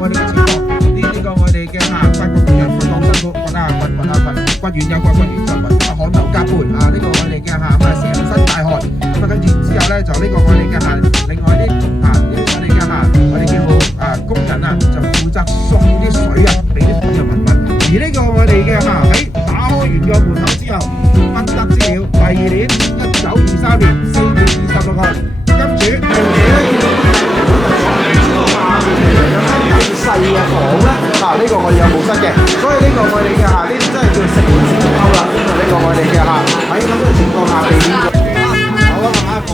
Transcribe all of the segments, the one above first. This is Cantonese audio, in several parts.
我哋嘅情況，呢個我哋嘅法國工人放辛苦，掘啊掘，掘啊掘，掘完又掘，掘完再掘，咁啊汗流浹背啊！呢個我哋嘅咁啊成身大汗，咁啊跟住之後咧就呢個我哋嘅另外啲呢我哋嘅我哋叫工人就負責送啲水俾啲婦人民民，而呢個我哋嘅喺打開完個門口之後，不得之了，第二年1923年4月26號，跟住並且咧。細嘅房咧，呢個我哋有冇室嘅，所以呢個我哋嘅呢啲真係叫食碗先溝啦，因為呢個我哋嘅喺咁嘅情況下避免咗。好啦，下一個。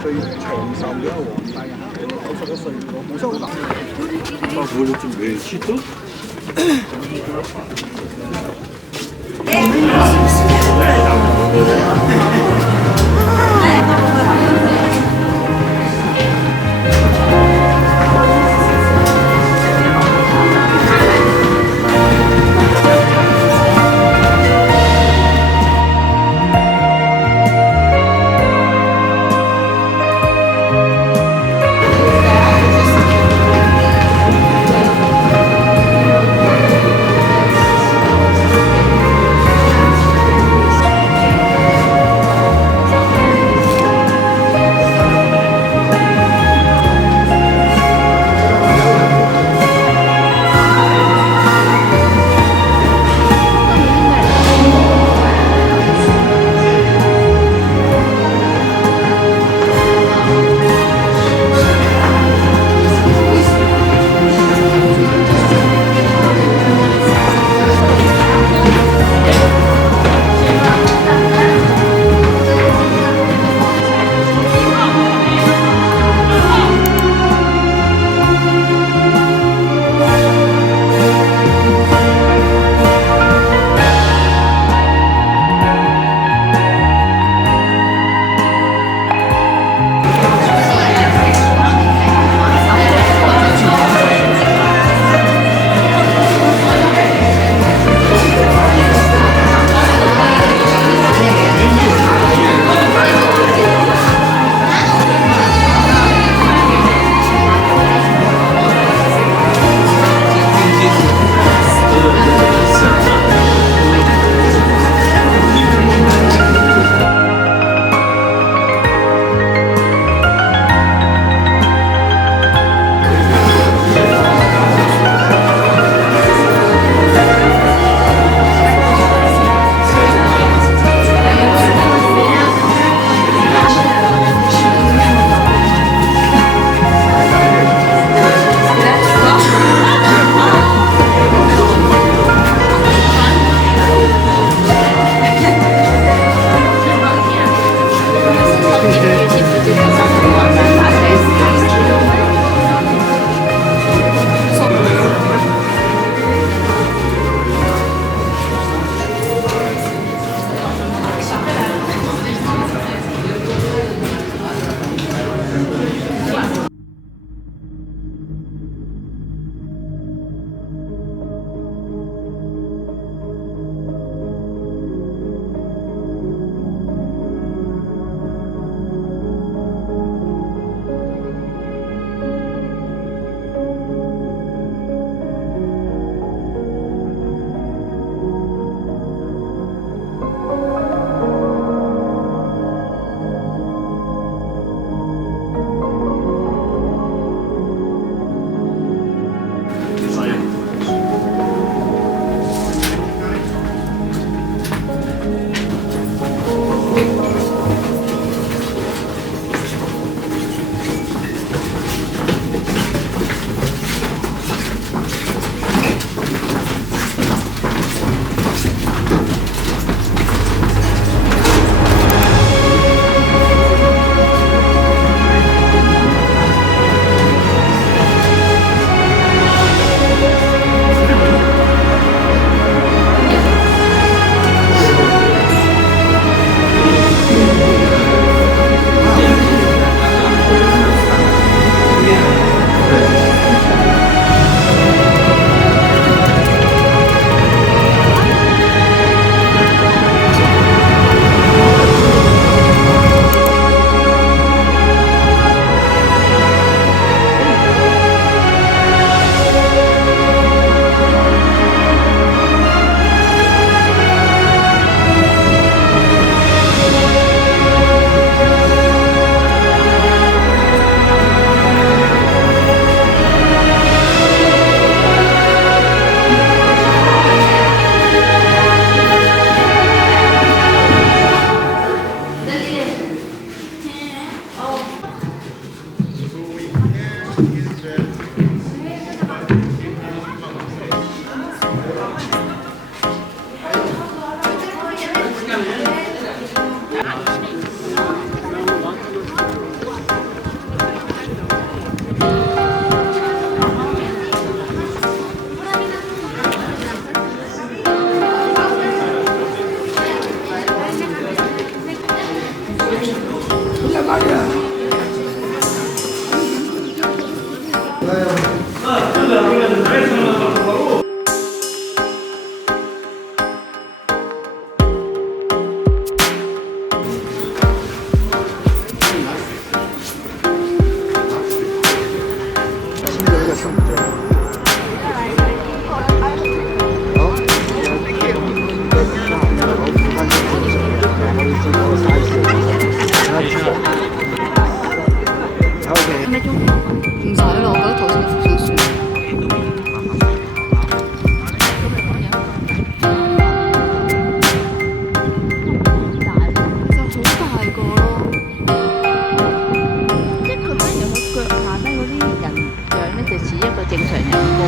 最長壽嘅一個皇帝91歲，冇錯好大。包括你準備切到。唔使咯，我覺得頭先副想算。就好大個咯，即係佢反而佢腳下低嗰啲人樣咧，就似一個正常人哥。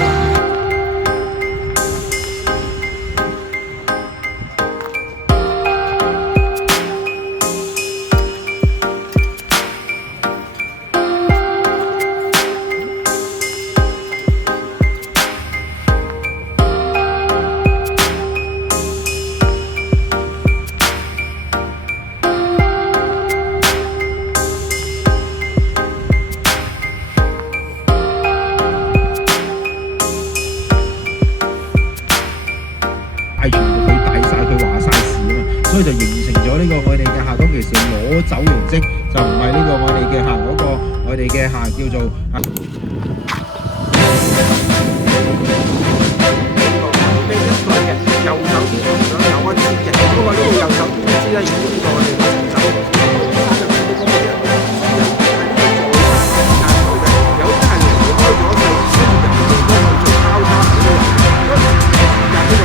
全部佢大晒，佢話晒事啊嘛，所以就形成咗呢個我哋嘅下當其時攞走形式，就唔係呢個我哋嘅下嗰個我哋嘅下叫做啊。右手邊同樣有一支嘅，不過呢個右手邊一支咧，如果呢個我哋嘅手，有啲係離開咗就先入地方去做交叉嘅呢個，呢個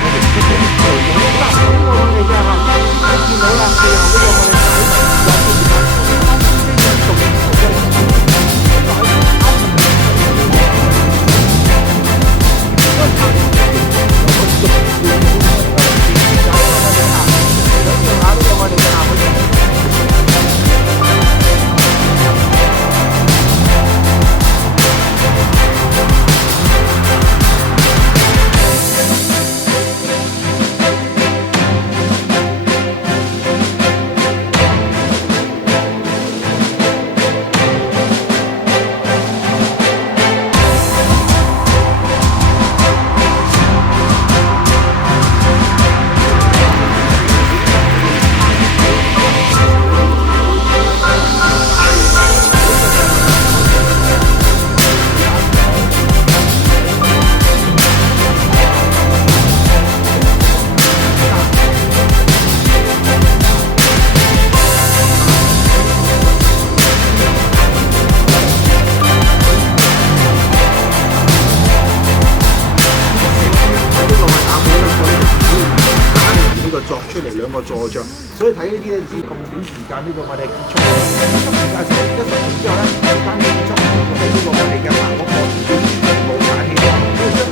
我哋出嚟做咗啦。呢個我哋嘅嚇，見到啦，最後呢個我哋作出嚟兩個坐像，所以睇呢啲咧，知咁短時間呢個我哋結束，結束時間10分之後咧，單結束喺呢個我哋嘅下嗰個全部大氣，所以將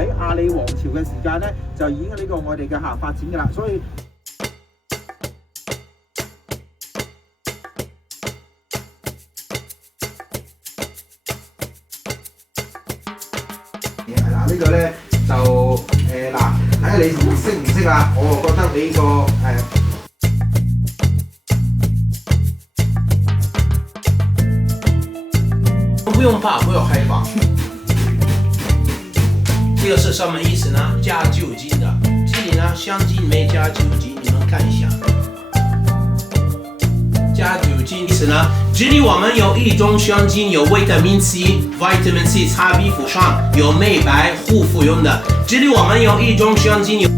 喺亞里王朝嘅時間咧，就已經呢個我哋嘅發展㗎啦，所以。係啦，呢個咧就嗱，睇下你識唔識啦。我覺得你個不用怕，不要害怕。这个是什么意思呢？加酒精的，这里呢香精没加酒精，你们看一下。加酒精意思呢？这里我们有一种香精，有维他命 C， 擦皮肤上有美白护肤用的。这里我们有一种香精有。